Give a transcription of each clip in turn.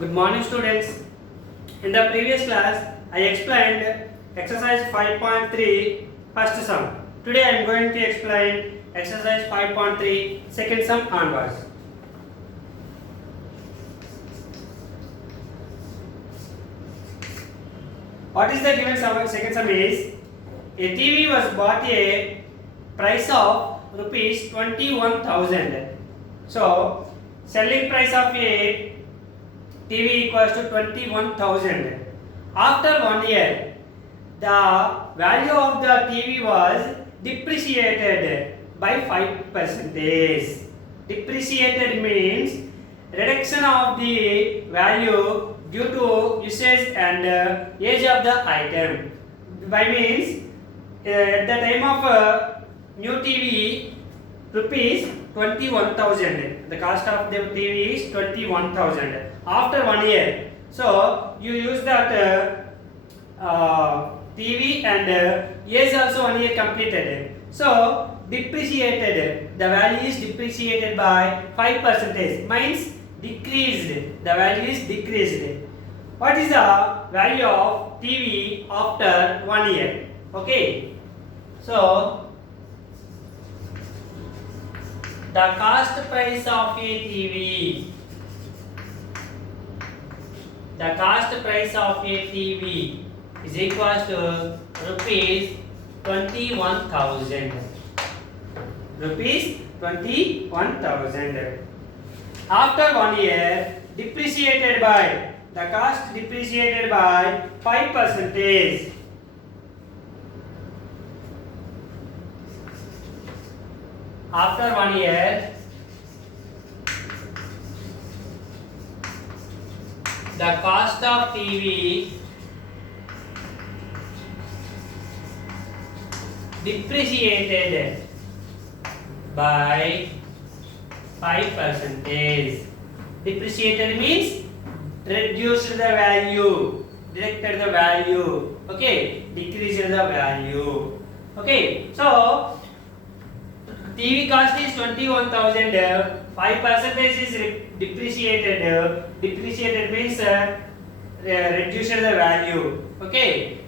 Good morning, students. In the previous class, I explained exercise 5.3 first sum. Today I am going to explain exercise 5.3 second sum onwards. What is the given sum? Second sum is a TV was bought a price of rupees 21,000. So, selling price of a TV equals to 21,000. After 1 year, the value of the TV was depreciated by 5%. Depreciated means reduction of the value due to usage and age of the item. By means, at the time of new TV, rupees 21,000. The cost of the TV is 21,000. After 1 year, so you use that TV and age also 1 year completed. So depreciated. The value is depreciated by 5%. Means decreased. The value is decreased. What is the value of TV after 1 year? Okay. So the cost price of a TV. The cost price of a TV is equal to rupees 21,000. Rupees 21,000. After 1 year, depreciated by the cost depreciated by 5%. After 1 year, the cost of TV depreciated by 5%. Depreciated means reduced the value, deducted the value. Okay, decreased the value. Okay, so TV cost is 21,000. 5% is depreciated. Depreciated means reduced the value. Okay.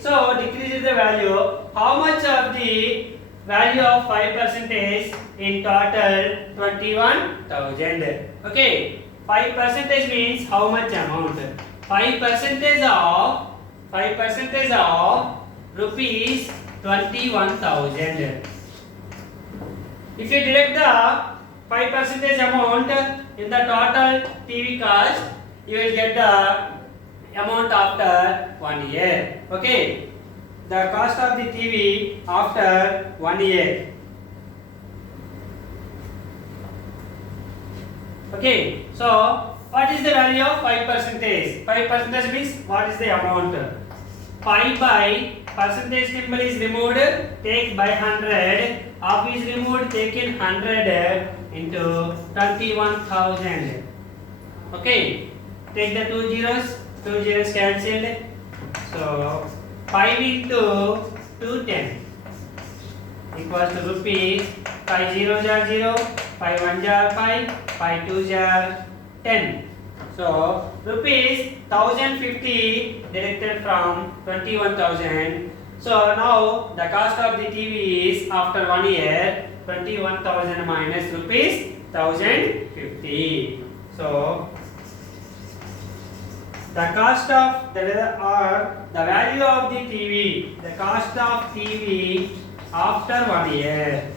So decreases the value. How much of the value of 5% in total? 21,000. Okay. 5% means how much amount? 5% of rupees 21,000. If you deduct the 5% amount in the total TV cost, you will get the amount after 1 year. Okay, the cost of the TV after 1 year. Okay, so what is the value of 5%? 5% means what is the amount? 5 by percentage symbol is removed, take by 100. Half is removed, taken 100 into 21,000. Okay, take the two zeros cancelled. So 5 into 210 equals to rupees 5 zeros are 0, 5 ones are 5, 5 twos are 10. So rupees 1,050 deducted from 21,000. So now the cost of the TV is after 1 year 21,000 minus rupees 1,050. So the cost of the value of the TV, the cost of TV after 1 year,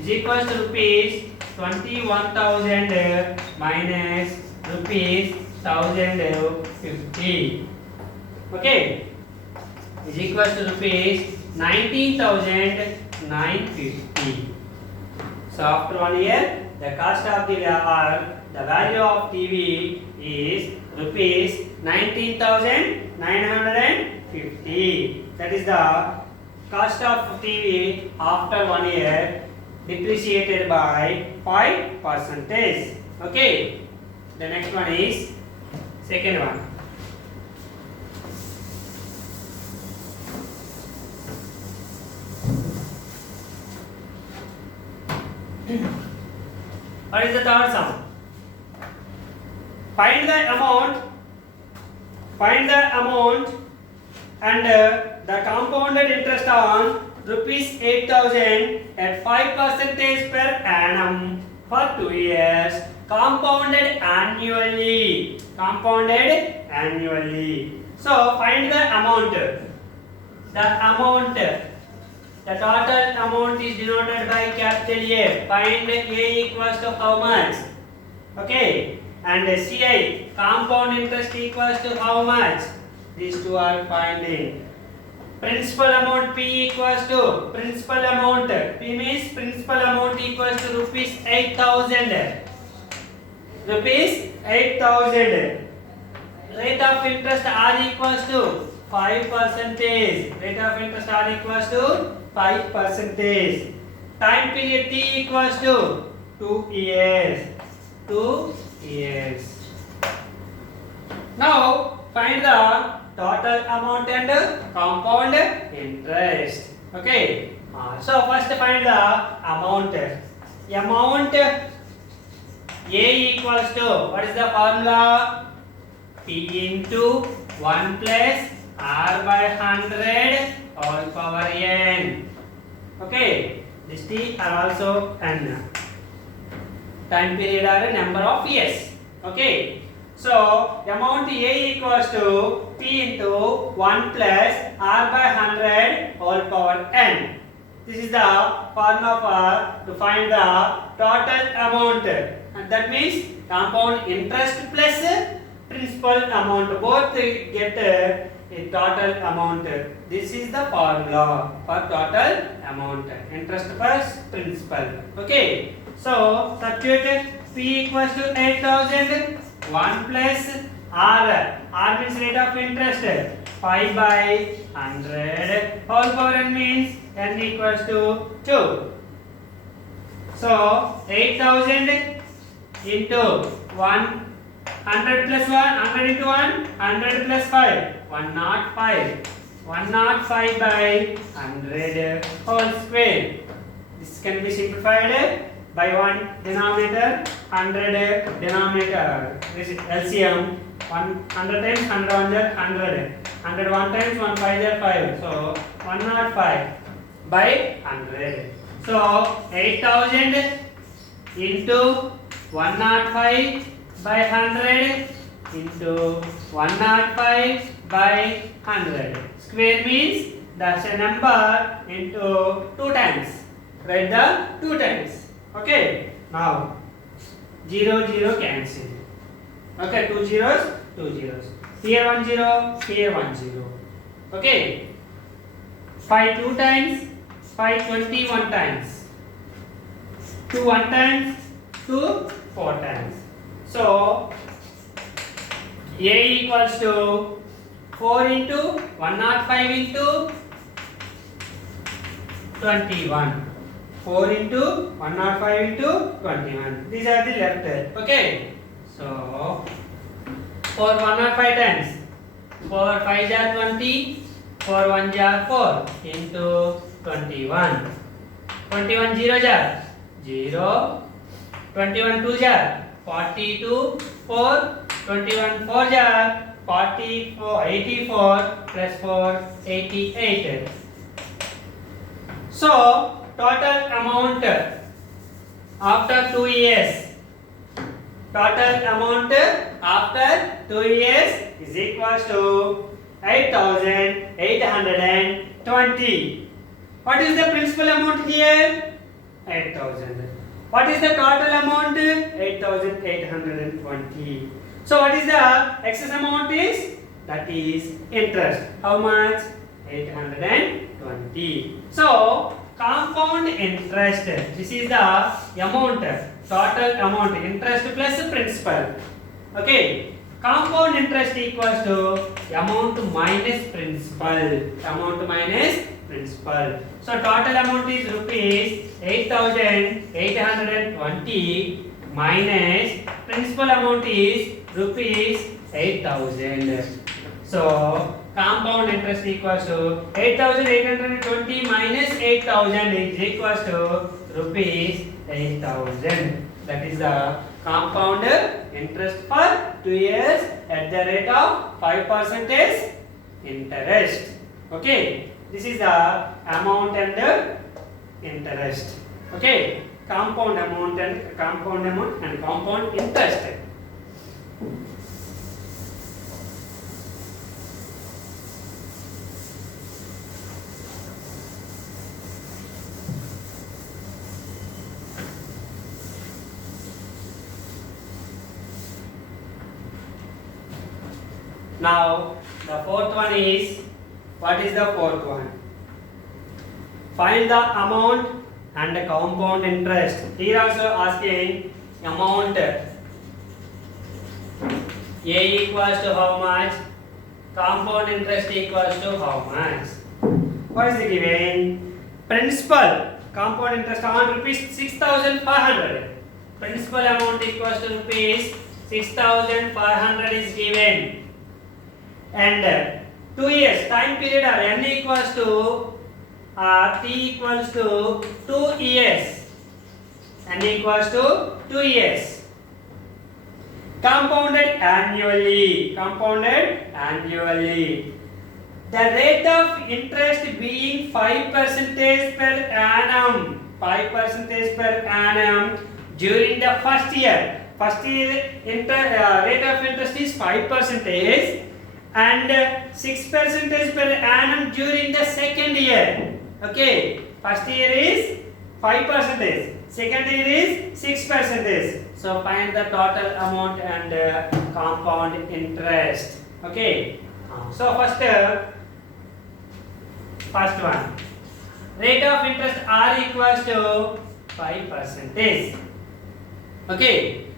is equal to rupees 21,000 minus rupees 1,050. Okay, is equal to rupees 19,950. So after 1 year, the cost of the value of TV is rupees 19,950. That is the cost of TV after 1 year, depreciated by 5%. Okay, the next one is second one. What is the third sum? Find the amount and the compounded interest on rupees 8,000 at 5% per annum for 2 years, compounded annually. So find the amount. The total amount is denoted by capital A. Find A equals to how much? Okay. And CI, compound interest equals to how much? These two are finding. Principal amount P equals to principal amount. P means principal amount equals to rupees 8,000. Rupees 8,000. Rate of interest R equals to 5%. Rate of interest R equals to 5%. Time period T equals to 2 years. 2 years. Now find the total amount and compound interest. Okay. So first find the amount. Amount A equals to, what is the formula? P into 1 plus R by 100 all power n. Okay. This T are also n. Time period are a number of years. Okay. So amount A equals to P into 1 plus R by 100 all power n. This is the formula to find the total amount, and that means compound interest plus principal amount, both get a total amount. This is the formula for total amount, interest plus principal. Okay. So substitute P equals to 8,000, 1 plus R. R means rate of interest, 5 by 100 whole power n means n equals to 2. So 8,000 into 100 plus 100 into 100 plus 5, 105. 105 by 100 whole square. This can be simplified by 1 denominator, 100 denominator. This is LCM. 100 times 100 100. 100 1 times 1 5 is 5. So 105 by 100. So 8,000 into 105 by 100 into 105 by 100. Square means that's a number into 2 times. Write the 2 times. Okay. Now 0 0 cancel. Okay, 2 zeros, 2 zeros. Here 1 0, here 1 0. Okay. 5 2 times, 5 21 times. 2 1 times, 2 4 times. So A equals to 4 into 105 into 21. 4 into 105 into 21. These are the left. Okay. So for 105 times, 4 5 are 20, 4 1 are 4 into 21. 21 0 are 0. 21 2 are 42, 4. 21 4 are 44, 84 plus 4, 88. So total amount after 2 years. Total amount after 2 years is equals to 8,820. What is the principal amount here? 8,000. What is the total amount? 8,820. So what is the excess amount is? That is interest. How much? 820. So compound interest. This is the amount. Total amount, interest plus principal. Okay. Compound interest equals to amount minus principal. Amount minus principal. So total amount is rupees 8,820 minus principal amount is rupees 8,000. So compound interest equals to 8,820 minus 8,000 is equals to rupees 8,000. That is the compound interest for 2 years at the rate of 5% interest. Okay, this is the amount and the interest. Okay, compound amount and compound interest. Now the fourth one is, what is the fourth one? Find the amount and the compound interest. Here also asking amount. A equals to how much? Compound interest equals to how much? What is the given? Principal compound interest amount rupees 6,500. Principal amount equals to rupees 6,500 is given. And 2 years time period are n equals to t equals to 2 years. N equals to 2 years. Compounded annually. The rate of interest being 5% per annum. 5% per annum during the first year. First year rate of interest is 5%. And 6% per annum during the second year. Okay, first year is 5%, second year is 6%. So find the total amount and compound interest. Okay, so first one, rate of interest R equals to 5%. Okay.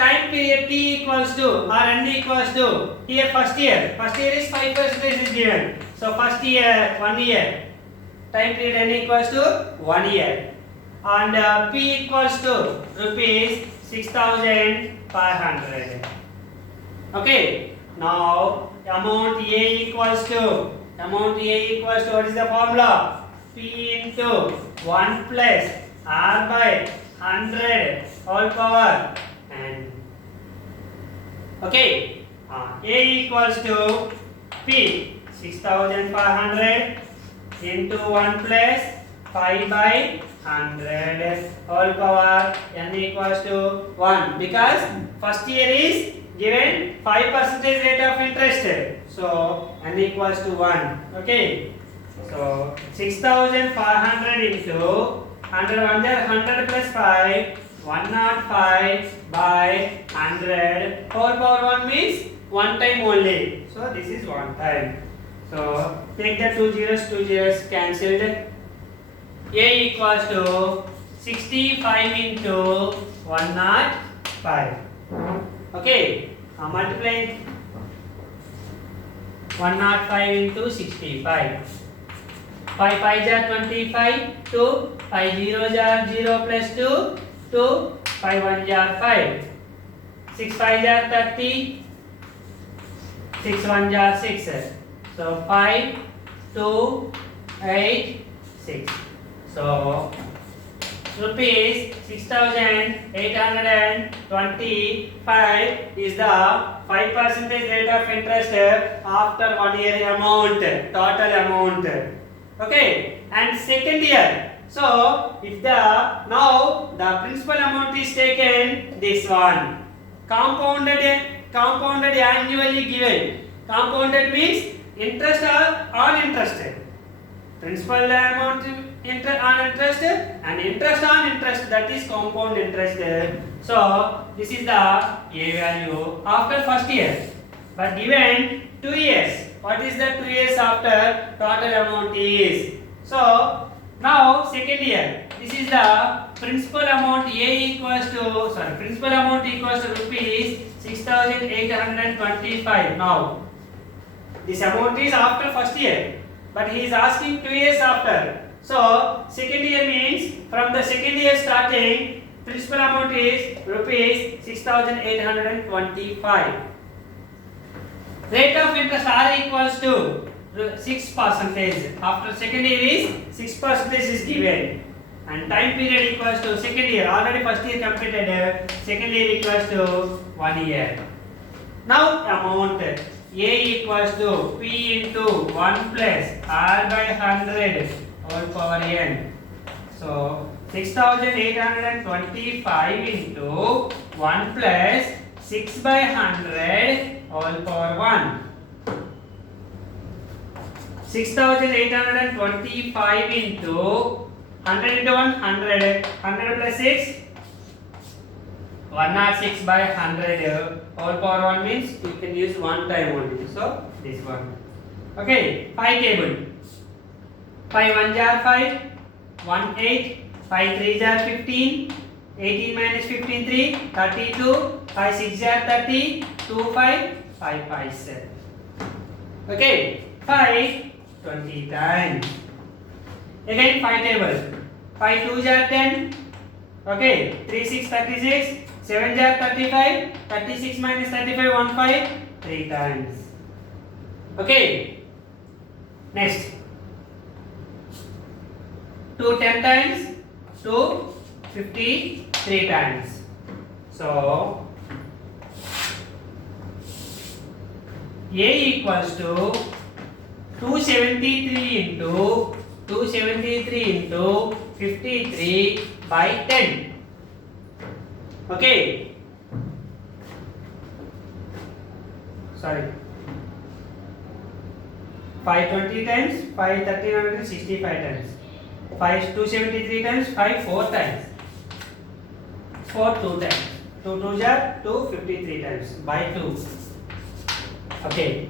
Time period t equals to or n equals to, here first year is 5% is given. So first year 1 year, time period n equals to 1 year, and p equals to rupees 6,500. Okay, now amount A equals to what is the formula? P into 1 plus R by 100 whole power n. Okay, A equals to P 6,500 into 1 plus 5 by 100 whole power n equals to 1, because first year is given 5% rate of interest, so n equals to 1. Okay, so 6,500 into 100 plus 5, 105 by 100 whole power 1 means one time only. So this is one time. So take the two zeros cancelled. A equals to 65 into 105. Okay, multiply 105 into 65. 5 5 are 25, 2 5 0 are 0 plus 2, 2 5 1 are 5, 6 5 are 30, 6 1 are 6. So 5 2 8 6. So rupees 6,825 is the 5% rate of interest after 1 year amount, total amount. Okay, and second year. So if now the principal amount is taken, this one compounded annually given. Compounded means interest on interest. Principal amount on interest and interest on interest, that is compound interest. So this is the A value after first year, but given 2 years. What is the 2 years after total amount is? So now second year, this is the principal amount principal amount equals to rupees 6,825. Now this amount is after first year, but he is asking 2 years after. So second year means from the second year starting, principal amount is rupees 6,825. Rate of interest R equals to 6%. After second year is 6% is given. and time period equals to second year. Already first year completed, second year equals to 1 year. Now amount A equals to P into 1 plus R by 100 whole power n. So 6825 into 1 plus 6 by 100 whole power 1. 6825 into 100 into 1 100, 100 plus 6 106 by 100 whole power 1 means you can use one time only. So this one. Okay, pi table. Pi 1 jar 5, 1 8, pi 3 jar 15, 18 minus 15 3, 32, pi 6 jar 30, 2 5, pi 5 7. Okay, pi 20 times. Again pi table. Pi 2 jar 10. Okay, 3 6 36, 7 jar 35, 36 minus 35 1 5, 3 times. Okay, next 2 10 times, 2 53 times. So A equals to 273 into 53 by 10. Okay, sorry, 520 times 5 1365 times 5 273 times 5 4 times 4 2 times 2 2 jar 253 times by 2. Okay,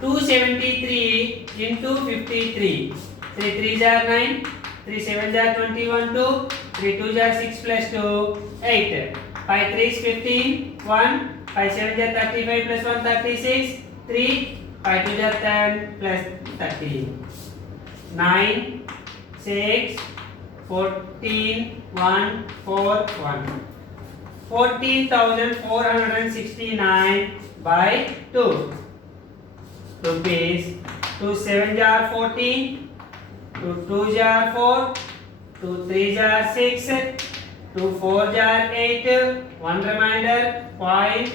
273 into 53, 3 3 jar 9, 3 7 jar 21 2, 3 2 jar 6 plus 2 8, 5 3 is 15 1, 5 7 jar 35 plus 1 36 3, 5 2 jar 10 plus 13 9 6 14 1 4 1, 14,469 by 2 rupees. 2 7 jar 14, 2 2 jar 4, 2 3 jar 6, 2 4 jar 8, 1 remainder 0.5.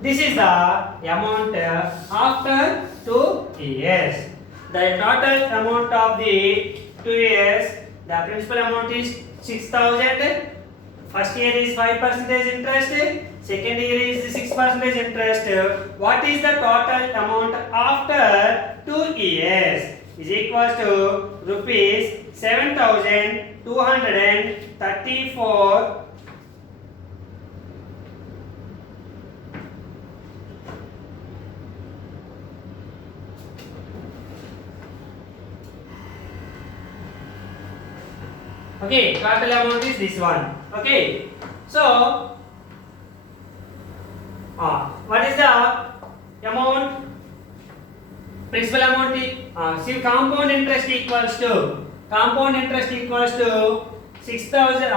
This is the amount after 2 years. The total amount of the 2 years, the principal amount is 6,000. First year is 5% interest, second year is 6% interest. What is the total amount after 2 years? Is equals to rupees 7,234. Okay, total amount is this one. Okay, so what is the amount? Principal amount is see compound interest equals to 6,000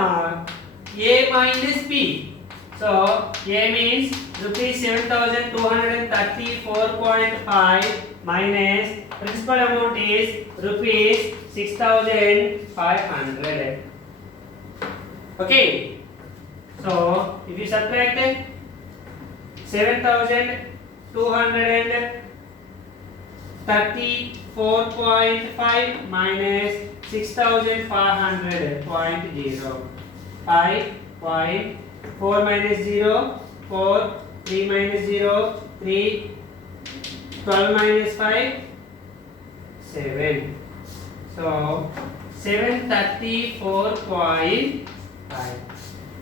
A minus P. So A means rupees 7,234.5 minus principal amount is rupees 6,500. Okay, so if you subtract 7,234.5 minus 6,500.0, 5.4 minus 0, 4, 3 minus 0, 3, 12 minus 5, 7. So 734.5.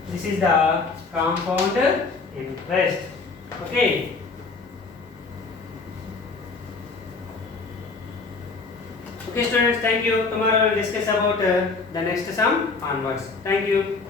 This is the compound interest. Okay. Okay students, thank you. Tomorrow we will discuss about the next sum onwards. Thank you.